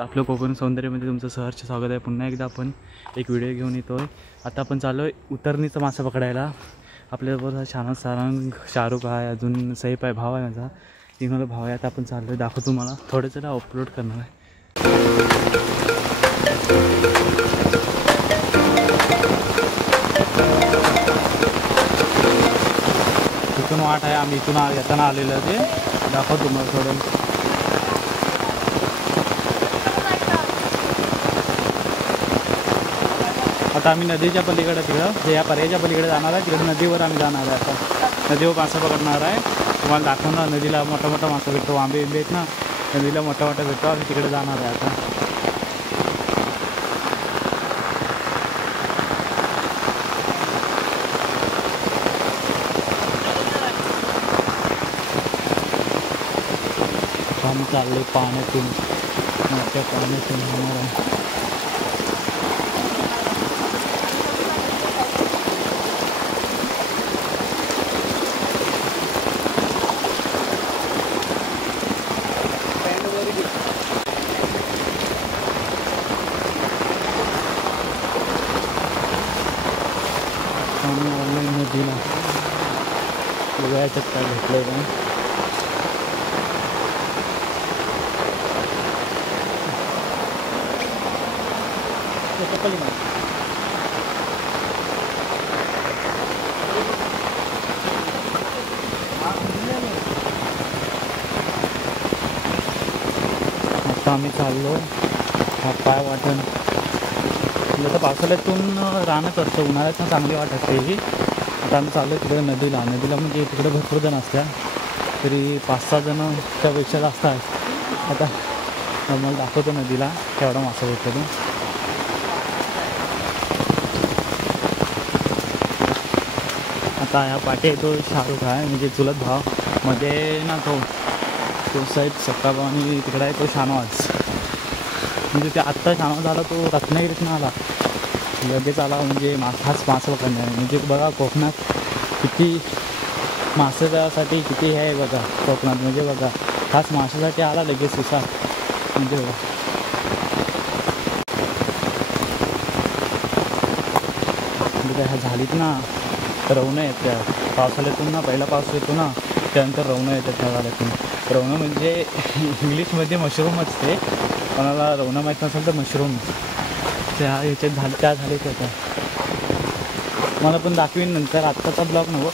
आपलं कोकण सौंदर्यामध्ये तुमचं सहर्ष स्वागत आहे. पुन्हा एकदा आपण एक व्हिडिओ घेऊन येतो आहे. आता आपण चाललो आहे उतरणीचा मासा पकडायला. आपल्याबरोबर शानद सारंग, शाहरुख आहे, अजून सैफ आहे, भाव आहे माझा, तीन भाव आहे. आता आपण चाललो आहे, दाखवतो तुम्हाला थोडं जरा अपलोड करणार आहे. इथून वाट आहे, आम्ही इथून येताना आलेलं ते दाखवतो तुम्हाला थोडं. आता आम्ही नदीच्या पलीकडे तिकडं या पर्याच्या पलीकडे जाणार आहे. तिकडे नदीवर आम्ही जाणार आहे. आता नदीवर मासा पकडणार आहे, तुम्हाला दाखवणार. नदीला मोठा मोठा मासा भेटतो, आंबे बिंबे आहेत ना, नदीला मोठा मोठा भेटतो. आम्ही तिकडे जाणार आहे आता. आम्ही चालले पाण्यातून, मोठ्या पाण्यातून होणार आहे. नदीला वेगळ्या चक्का घेतलं का आता आम्ही चाललो पाय वाटण. आता पावसाळ्यातून राहणंच असतं, उन्हाळ्यात चांगली वाट असते ही. आता आम्ही चाललो तिकडे नदीला म्हणजे तिकडे भरपूर जण असतात, तरी 5-6 जण त्यापेक्षा जास्त आहेत. आता मला दाखवतो नदीला केवढा मासा भेटतो तो. आता ह्या पाठी तो शाहरुख आहे, म्हणजे चुलत भाव. मध्ये ना तो साईड सक्का भाव, आणि तिकडे आहे तो शानवाज. म्हणजे ते आत्ता शानवाज आला, तो रत्नागिरीतून आला लगेच आला. म्हणजे खास मासा पकडणार. म्हणजे बघा कोकणात किती माशासाठी किती हे आहे बघा कोकणात. म्हणजे बघा खास माशासाठी आला लगेच सुसा. म्हणजे बघा म्हणजे ह्या झालीत ना रवणं येत्या पावसाळ्यातून ना. पहिला पाऊस येतो ना, त्यानंतर रवणं येतात त्या झाल्यातून. रवणं म्हणजे इंग्लिशमध्ये मशरूमच. ते कोणाला रवणं माहीत नसेल तर मशरूम त्या ह्याच्यात झाले, त्या झाले त्याचा. मला पण दाखवीन नंतर, आत्ताचा ब्लॉग नको,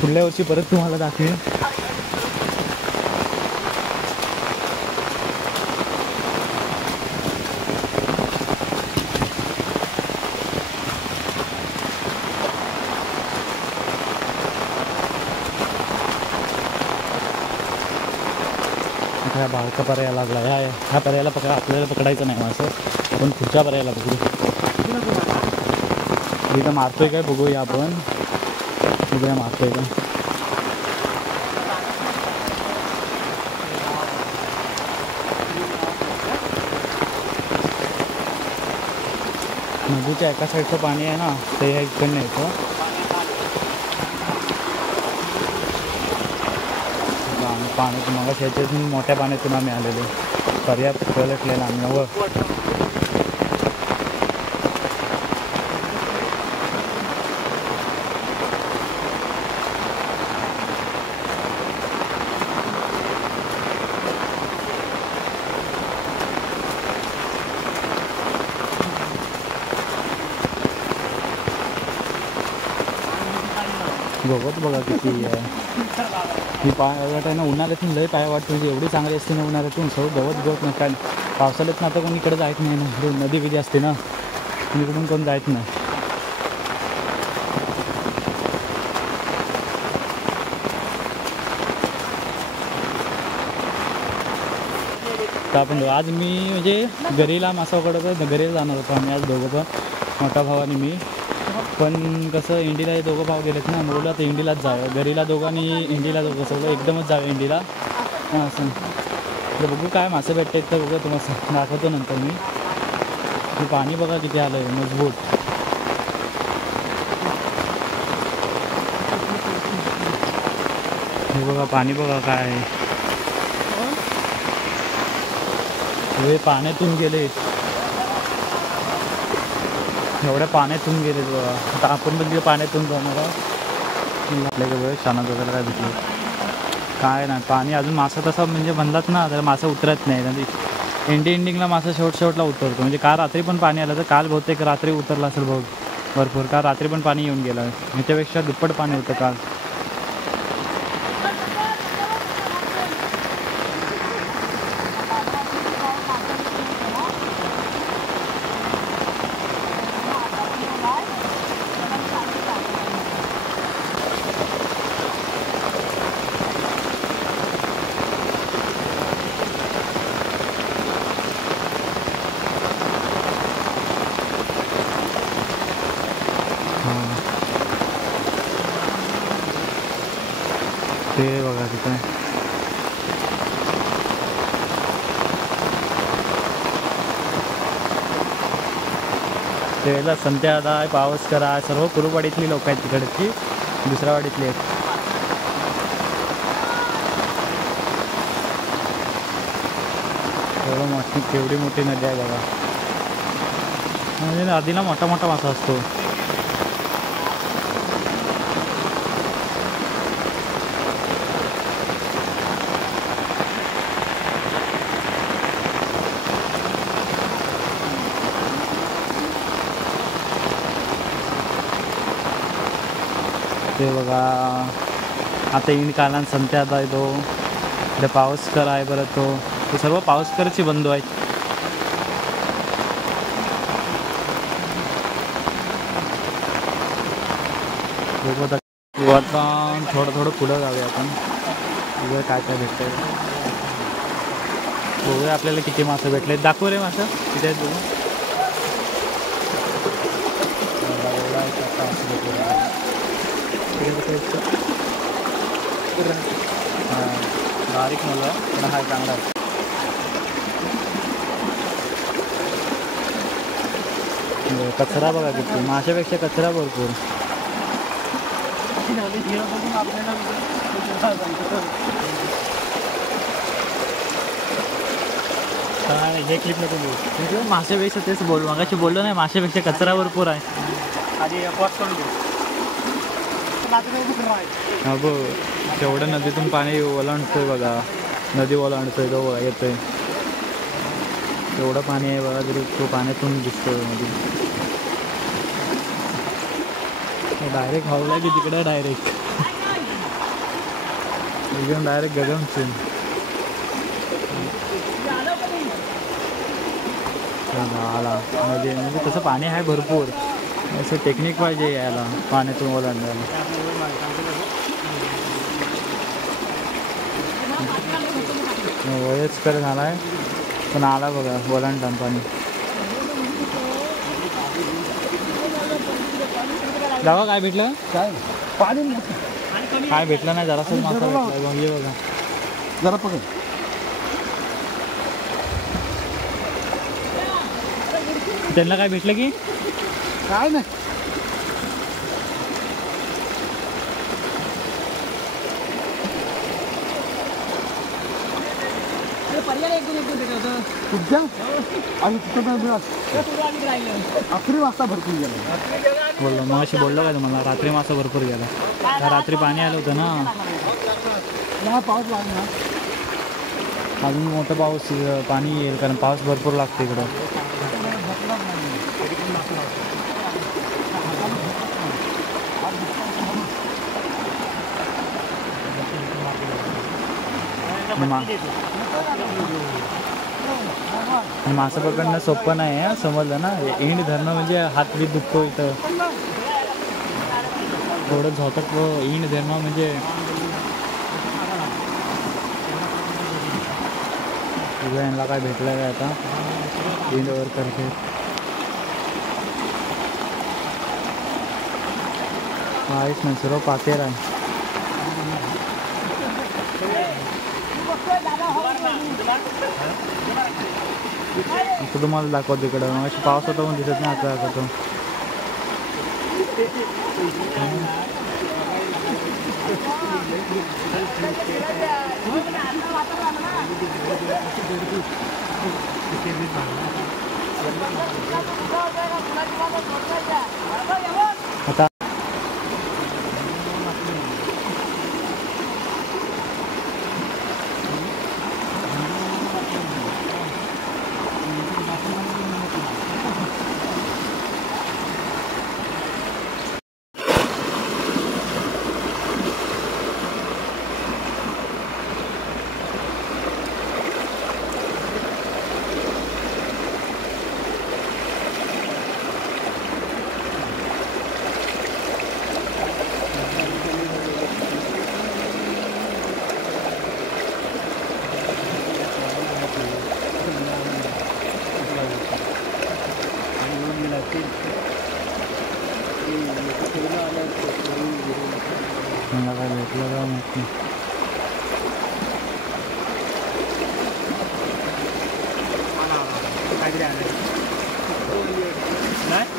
पुढल्या वर्षी परत तुम्हाला दाखवीन. ह्या बारका पर्याय लागला, ह्या पर्यायाला आपल्याला पकडायचं नाही मासं, आपण पुढच्या पर्यायाला पकडू. इथं मारतोय काय बघूया आपण, बघूया मारतोय का. नदीच्या एका साईडचं पाणी आहे ना, ते ह्या इकडनं येतं. पाण्यातून मग ह्याच्यातून मोठ्या पाण्यातून आम्ही आलेलो, पर्याप्त पलटलेला आम्ही नवं. गवत बघा किती आहे. ही पायवाट आहे ना, उन्हाळ्यातून लय पायवाट म्हणजे एवढी चांगली असते ना उन्हाळ्यातून. सगळं गवत नाही काय. पावसाळ्यात आता कोण इकडे जायत नाही ना, नदी बिदी असते ना, इकडून कोण जायत नाही. तर आपण आज मी म्हणजे घरीला मासा पकडतो, घरीला जाणार होतो आम्ही आज दोघं पण, मोठा भाव आणि मी. पण कसं इंडीला हे दोघं भाव गेलेत ना, बोललं तर इंडीलाच जावं. घरीला दोघांनी इंडीला दोघं सगळं एकदमच जावं इंडीला. हां असं तर बघू काय मासे भेटते तर बघू, तुम्हाला दाखवतो नंतर मी. पाणी बघा किती आलं आहे मजबूत. हे बघा पाणी बघा काय आहे. हे पाण्यातून गेले, एवढ्या पाण्यातून गेले बघा. आता आपण म्हणजे पाण्यातून जाणार आपल्याकडे शानात वगैरे काय भेटलं काय नाही. पाणी अजून मासा तसा म्हणजे म्हणलात ना तर मासा उतरत नाही. म्हणजे एंडिंगला मासा शेवटला उतरतो. म्हणजे काल रात्री पण पाणी आलं तर काल बहुतेक रात्री उतरला असेल बघ भरपूर. काल रात्री पण पाणी येऊन गेलं, ह्याच्यापेक्षा दुप्पट पाणी होतं काल. ते बघा तिथे त्याला संत्यादा पावसकरा सर्व कुरुवाडीतली लोक आहेत तिकडची, दुसऱ्या वाडीतली आहेत. एवढं मोठी केवढी मोठी नदी आहे बघा. म्हणजे नदीला मोठा मोठा मासा असतो. ते बघा आता इन कालान संत्या आहे तो, इथे पावसकर आहे बरं तो, ते सर्व पावसकरचे बंधू आहेत. आता थोडं पुढं जाऊया आपण, बघूया काय काय भेटतंय. बघूया आपल्याला किती मासे भेटले. दाखव रे मासे किती आहेत बघू. बारीक मुलं पण हा चांगला आहे. कचरा बघा किती, माशापेक्षा कचरा भरपूर. हे क्लिप नको बोल, माशापेक्षा तेच बोल, मगाशी बोललो नाही माशापेक्षा कचरा भरपूर आहे. हा बघ तेवढं नदीतून पाणी ओलांडतोय बघा, नदी ओलांडतोय तो बघा येतोय तेवढं पाणी आहे बघा. तरी तो पाण्यातून दिसतोय नदी. डायरेक्ट हवला की तिकडे डायरेक्ट एकदम डायरेक्ट गगनचून. आला नदी म्हणजे तसं पाणी आहे भरपूर, असं टेक्निक पाहिजे यायला पाण्यातून ओलांडायला. वयस्कर झाला आहे पण आला बघा ओलांडताना पाणी. जावा काय भेटलं काय पाणी काय भेटलं नाही, जरासं मासा भेटला हे बघा. जरा पकड. त्यांना काय भेटलं की काय नाही. कुठच्या आणि तिथं अकरी वाजता भरपूर गेला बोललो मग अशी बोललो काय तुम्हाला, रात्री मासा भरपूर गेला. रात्री पाणी आलं होतं ना, पाऊस लागला अजून मोठं पाऊस पाणी येईल कारण पाऊस भरपूर लागतो इकडं. मासा पकडणं सोपं नाही आहे समजलं ना. इंड धरणं म्हणजे हात बी दुखतो इथं थोडं झोटक. इंड धरणं म्हणजे तुझ्या यांना काय भेटलं काय आता इंडवर करते. काहीच नाही सर्व पातेर आहे. आता तुम्हाला दाखवतो इकडं मग अशी पाऊस होता पण दिसत नाही. आता दाखवतो आता मला काय भेटलं का माहिती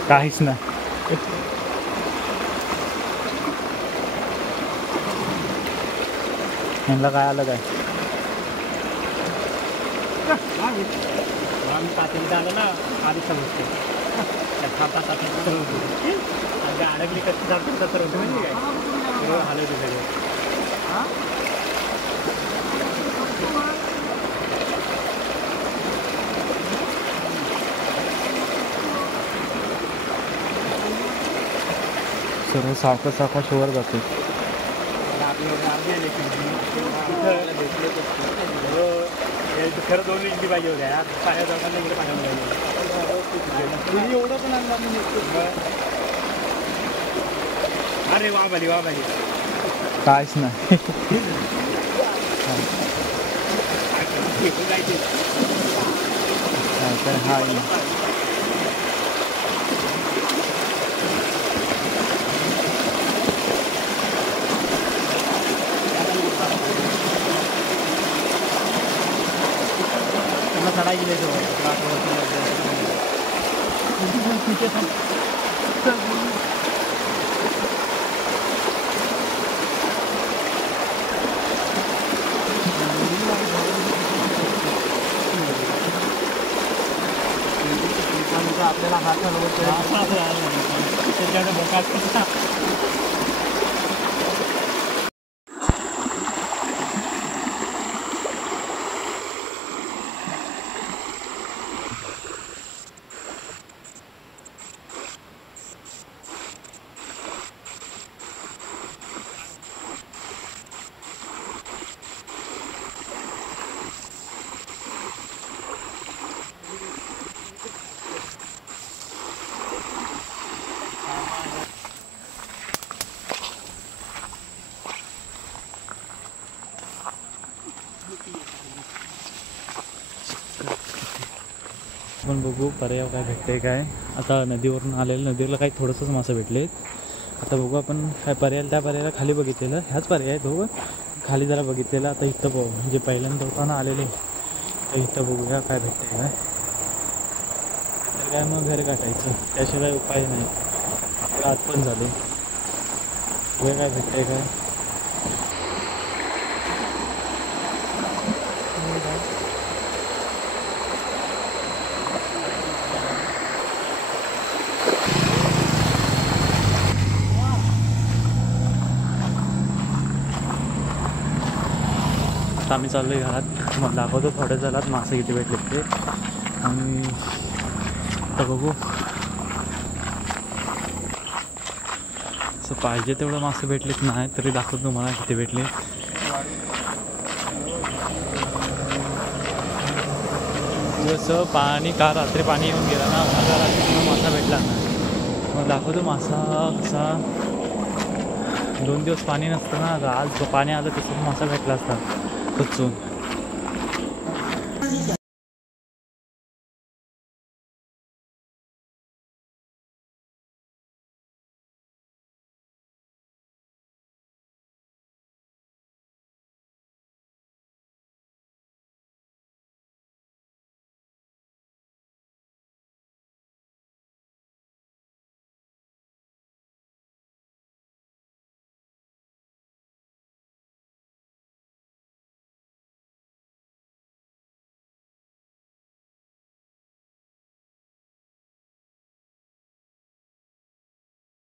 काहीच नाही. यांना काय आलं काय आम्ही पातेली आलं ना आधी समजते अडकली कशी जातो तर होतं म्हणजे काय हलवते सगळं. सर्व सावकाश सावकाश वर जाते. खरं 2 इंची पाहिजे होत्या पाया जाताना इकडे पाठवून पाहिजे एवढं पण आणलं आम्ही. अरे वा बाली काहीच नाही. तर हा चढाई गेले आपल्याला हात हलवत त्याच्याकडे बघा आपण बघू पर्याय काय भेटते काय. आता नदीवरून आलेलं नदीला काही थोडंसंच मासे भेटले. आता बघू आपण काय पर्याय त्या पर्यायाला खाली बघितलेलं ह्याच पर्याय तो खाली जरा बघितलेलं. आता इथं बघू म्हणजे पहिल्यांदा होताना आलेले तर इथं बघूया काय भेटते काय. तर काय मग घर गाठायचं त्याशिवाय उपाय नाही. आत पण झाले बघूया काय भेटते काय. आम्ही चाललो आहे घरात. मग दाखवतो थोड्या झालात मासे किती भेटले ते. आणि आता बघू असं पाहिजे तेवढं मासे भेटलेत नाही तरी दाखवतो तुम्हाला किती भेटले. जसं पाणी का रात्री पाणी येऊन गेला ना मला रात्री मासा भेटला नाही. मग दाखवतो मासा कसा 2 दिवस पाणी नसतं ना. आज पाणी आलं तसं मासा भेटला असता कच्चून.